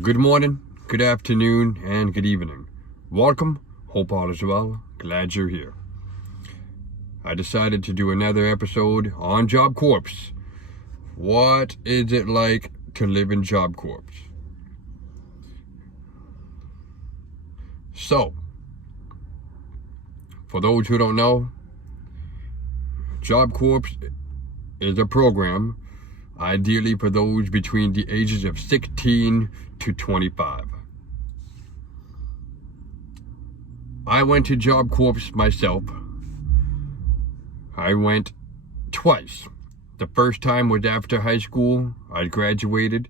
Good morning, good afternoon, and good evening. Welcome. Hope all is well. Glad you're here. I decided to do another episode on Job Corps. What is it like to live in Job Corps? So, for those who don't know, Job Corps is a program ideally for those between the ages of 16 to 25. I went to Job Corps myself. I went twice. The first time was after high school. I graduated.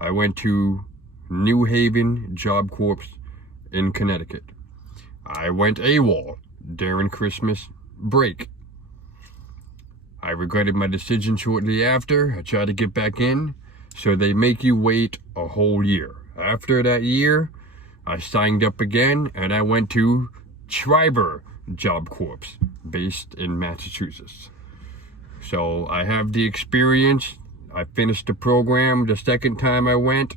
I went to New Haven Job Corps in Connecticut. I went AWOL during Christmas break. I regretted my decision shortly after. I tried to get back in, so they make you wait a whole year. After that year, I signed up again and I went to Shriver Job Corps, based in Massachusetts. So I have the experience. I finished the program the second time I went,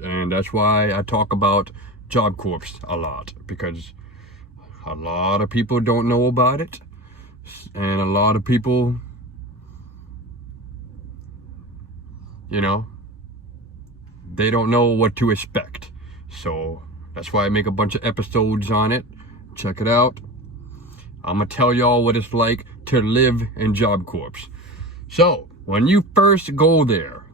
and that's why I talk about Job Corps a lot, because a lot of people don't know about it. And a lot of people, they don't know what to expect. So that's why I make a bunch of episodes on it. Check it out. I'm going to tell y'all what it's like to live in Job Corps. So when you first go there,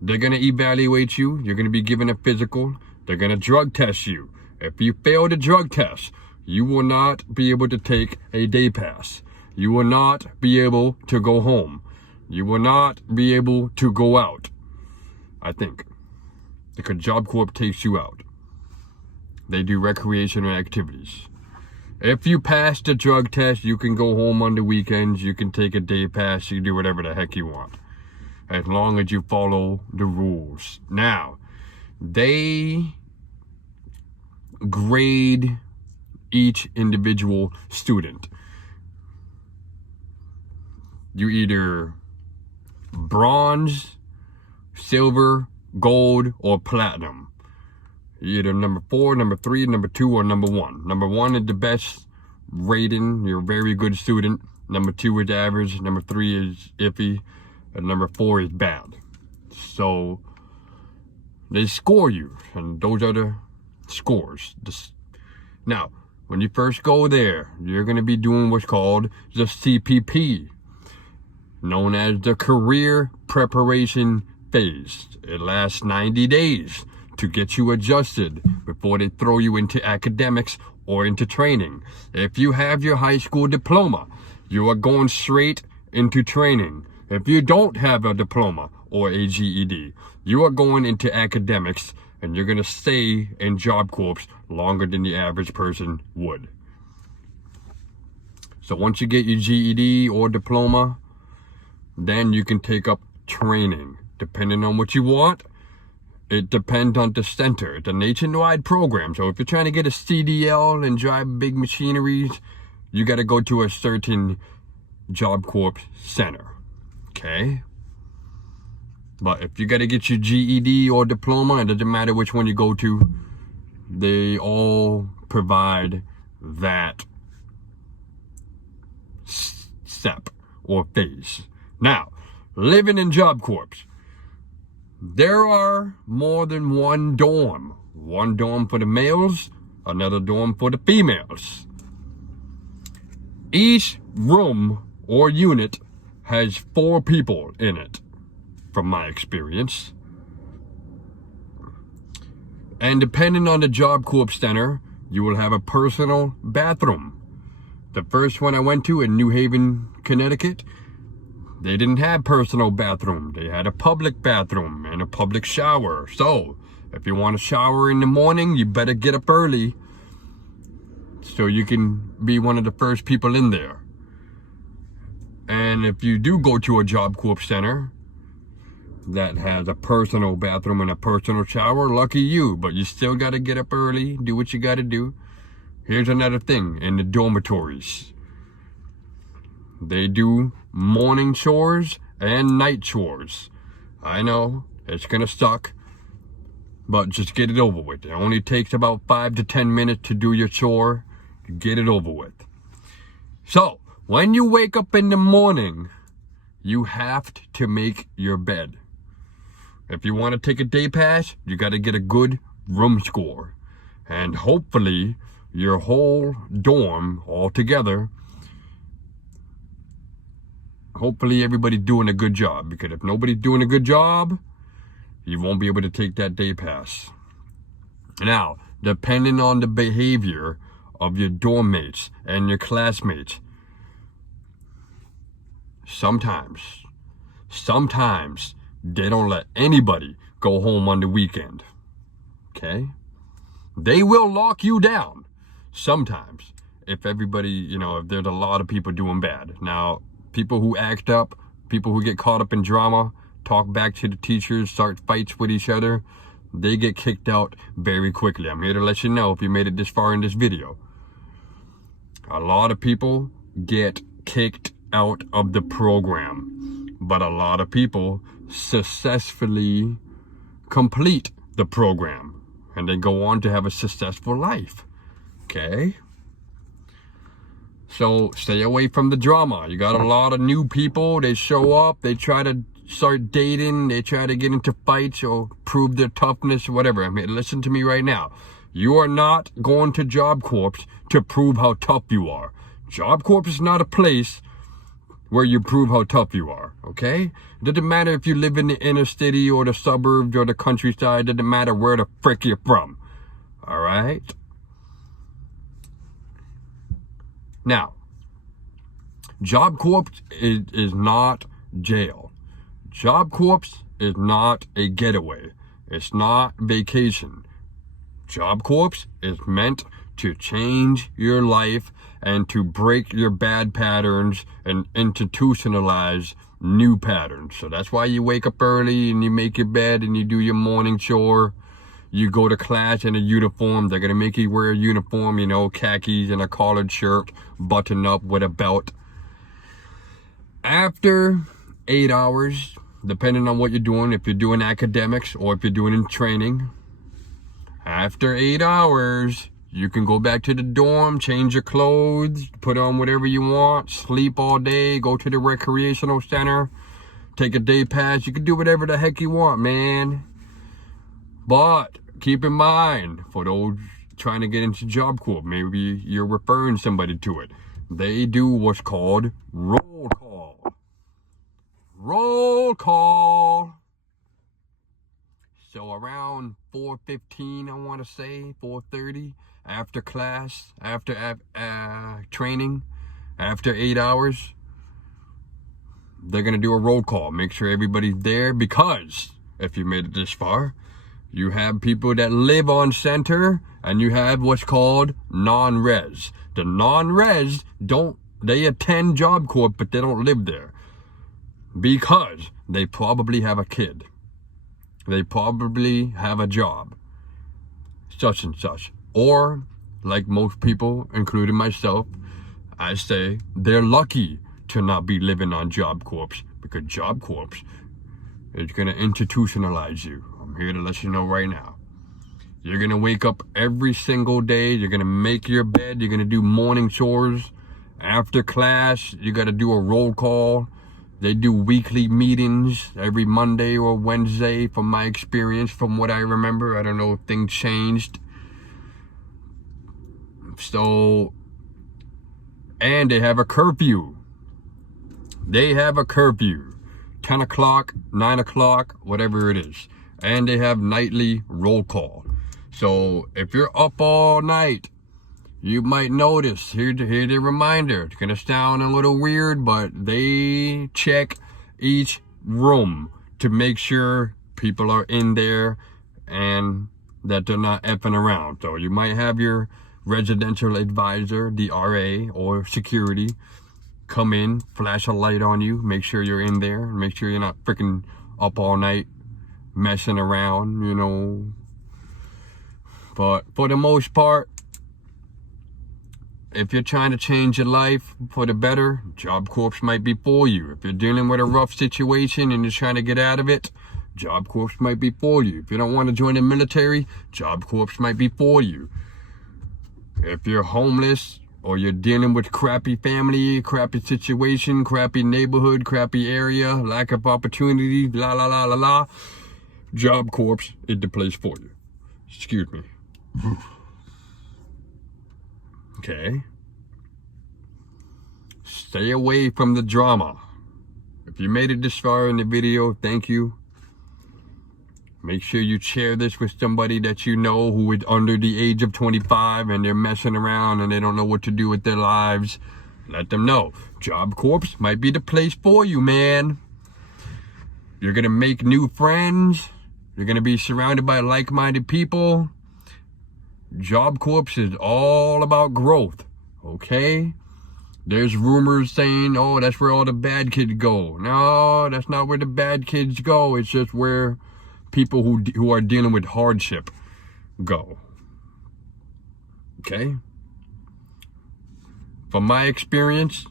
they're going to evaluate you. You're going to be given a physical. They're going to drug test you. If you fail the drug test, you will not be able to take a day pass. You will not be able to go home. You will not be able to go out, I think, because Job Corp takes you out. They do recreational activities. If you pass the drug test, you can go home on the weekends. You can take a day pass. You can do whatever the heck you want, as long as you follow the rules. Now, they grade each individual student. You either bronze, silver, gold, or platinum. Either number 4, number 3, number 2, or number 1. Number 1 is the best rating. You're a very good student. Number 2 is average. Number 3 is iffy. And number 4 is bad. So they score you, and those are the scores. Now, when you first go there, you're going to be doing what's called the CPP, known as the Career Preparation Phase. It lasts 90 days to get you adjusted before they throw you into academics or into training. If you have your high school diploma, you are going straight into training. If you don't have a diploma or a GED, you are going into academics, and you're going to stay in Job Corps longer than the average person would. So once you get your GED or diploma, then you can take up training. Depending on what you want, it depends on the center. It's a nationwide program. So if you're trying to get a CDL and drive big machineries, you got to go to a certain Job Corps center. Okay? But if you got to get your GED or diploma, it doesn't matter which one you go to, they all provide that step or phase. Now, living in Job Corps, there are more than one dorm. One dorm for the males, another dorm for the females. Each room or unit has 4 people in it, from my experience. And depending on the Job Corps center, you will have a personal bathroom. The first one I went to in New Haven, Connecticut, they didn't have personal bathroom. They had a public bathroom and a public shower. So if you want to shower in the morning, you better get up early so you can be one of the first people in there. And if you do go to a Job Corps center that has a personal bathroom and a personal shower, lucky you, but you still got to get up early, do what you got to do. Here's another thing in the dormitories. They do morning chores and night chores. I know, It's gonna suck, but just get it over with. It only takes about 5 to 10 minutes to do your chore. Get it over with. So, when you wake up in the morning, you have to make your bed. If you want to take a day pass, you got to get a good room score. And hopefully, your whole dorm all together, hopefully everybody's doing a good job. Because if nobody's doing a good job, you won't be able to take that day pass. Now, depending on the behavior of your dorm mates and your classmates, sometimes they don't let anybody go home on the weekend. Okay? They will lock you down sometimes if everybody, if there's a lot of people doing bad. Now, people who act up, people who get caught up in drama, talk back to the teachers, start fights with each other, they get kicked out very quickly. I'm here to let you know if you made it this far in this video. A lot of people get kicked out of the program, but a lot of people successfully complete the program and they go on to have a successful life. Okay? So stay away from the drama. You got a lot of new people. They show up. They try to start dating. They try to get into fights or prove their toughness or whatever. I mean, listen to me right now. You are not going to Job Corps to prove how tough you are. Job Corps is not a place where you prove how tough you are, okay? It doesn't matter if you live in the inner city or the suburbs or the countryside. It doesn't matter where the frick you're from, all right? Now, Job Corps is not jail. Job Corps is not a getaway. It's not vacation. Job Corps is meant to change your life and to break your bad patterns and institutionalize new patterns. So that's why you wake up early and you make your bed and you do your morning chore. You go to class in a uniform. They're going to make you wear a uniform, khakis and a collared shirt, button up with a belt. After 8 hours, depending on what you're doing, if you're doing academics or if you're doing training, after 8 hours, you can go back to the dorm, change your clothes, put on whatever you want, sleep all day, go to the recreational center, take a day pass. You can do whatever the heck you want, man. But keep in mind, for those trying to get into Job Corps, maybe you're referring somebody to it. They do what's called roll call. Roll call. So around 4:15, I want to say, 4:30, after class, after training, after 8 hours, they're going to do a roll call. Make sure everybody's there because if you made it this far, you have people that live on center and you have what's called non-res. The non-res they attend Job Corps, but they don't live there because they probably have a kid. They probably have a job, such and such. Or, like most people, including myself, I say they're lucky to not be living on Job Corps because Job Corps is going to institutionalize you. I'm here to let you know right now. You're going to wake up every single day. You're going to make your bed. You're going to do morning chores. After class, you got to do a roll call. They do weekly meetings every Monday or Wednesday from my experience, from what I remember. I don't know if things changed. So, and they have a curfew. They have a curfew. 10 o'clock, 9 o'clock, whatever it is. And they have nightly roll call. So if you're up all night, you might notice, here's the reminder. It's going to sound a little weird, but they check each room to make sure people are in there and that they're not effing around. So you might have your residential advisor, the RA or security, come in, flash a light on you, make sure you're in there, and make sure you're not freaking up all night messing around, But for the most part, if you're trying to change your life for the better, Job Corps might be for you. If you're dealing with a rough situation and you're trying to get out of it, Job Corps might be for you. If you don't want to join the military, Job Corps might be for you. If you're homeless or you're dealing with crappy family, crappy situation, crappy neighborhood, crappy area, lack of opportunity, la la la la la, Job Corps is the place for you. Excuse me. Okay. Stay away from the drama. If you made it this far in the video, thank you. Make sure you share this with somebody that you know who is under the age of 25 and they're messing around and they don't know what to do with their lives. Let them know. Job Corps might be the place for you, man. You're going to make new friends. You're going to be surrounded by like-minded people. Job Corps is all about growth, okay? There's rumors saying, oh, that's where all the bad kids go. No, that's not where the bad kids go. It's just where people who are dealing with hardship go. Okay? From my experience,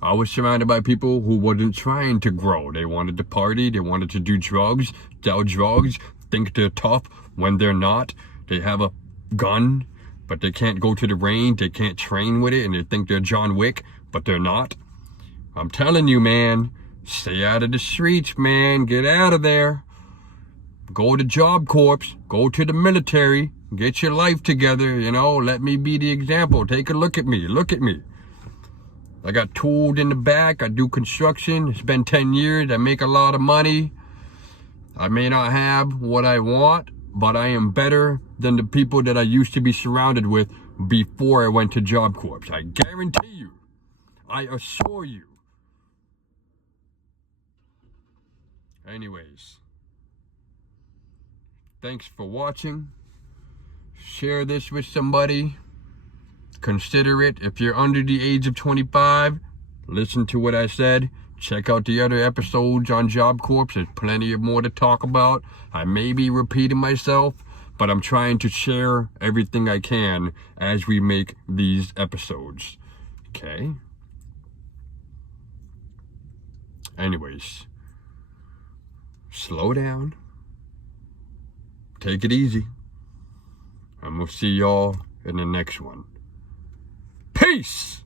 I was surrounded by people who wasn't trying to grow. They wanted to party. They wanted to do drugs, sell drugs, think they're tough when they're not. They have a gun, but they can't go to the range. They can't train with it, and they think they're John Wick, but they're not. I'm telling you, man, stay out of the streets, man. Get out of there. Go to Job Corps. Go to the military. Get your life together, you know. Let me be the example. Take a look at me. Look at me. I got tooled in the back. I do construction. It's been 10 years. I make a lot of money. I may not have what I want, but I am better than the people that I used to be surrounded with before I went to Job Corps. I guarantee you. I assure you. Anyways. Thanks for watching. Share this with somebody. Consider it. If you're under the age of 25, listen to what I said. Check out the other episodes on Job Corps. There's plenty of more to talk about. I may be repeating myself, but I'm trying to share everything I can as we make these episodes. Okay? Anyways, slow down. Take it easy. I'm gonna see y'all in the next one. Peace!